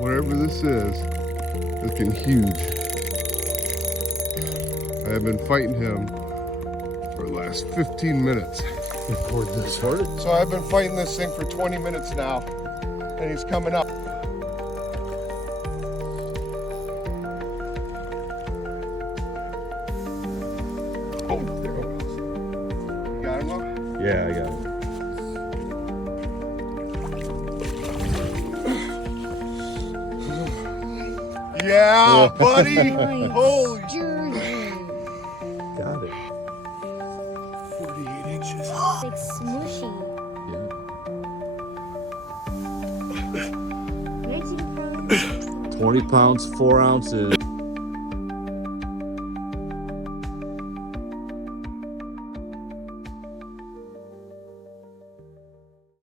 Whatever this is, looking huge. I have been fighting him for the last 15 minutes. Record this. So I've been fighting this thing for 20 minutes now, and he's coming up. Oh, there he goes. You got him, Lo? Yeah, I got it. Yeah, buddy. Holy Got it. 48 inches. Like smooshy. Yeah. 19 pounds. 20 pounds, 4 ounces.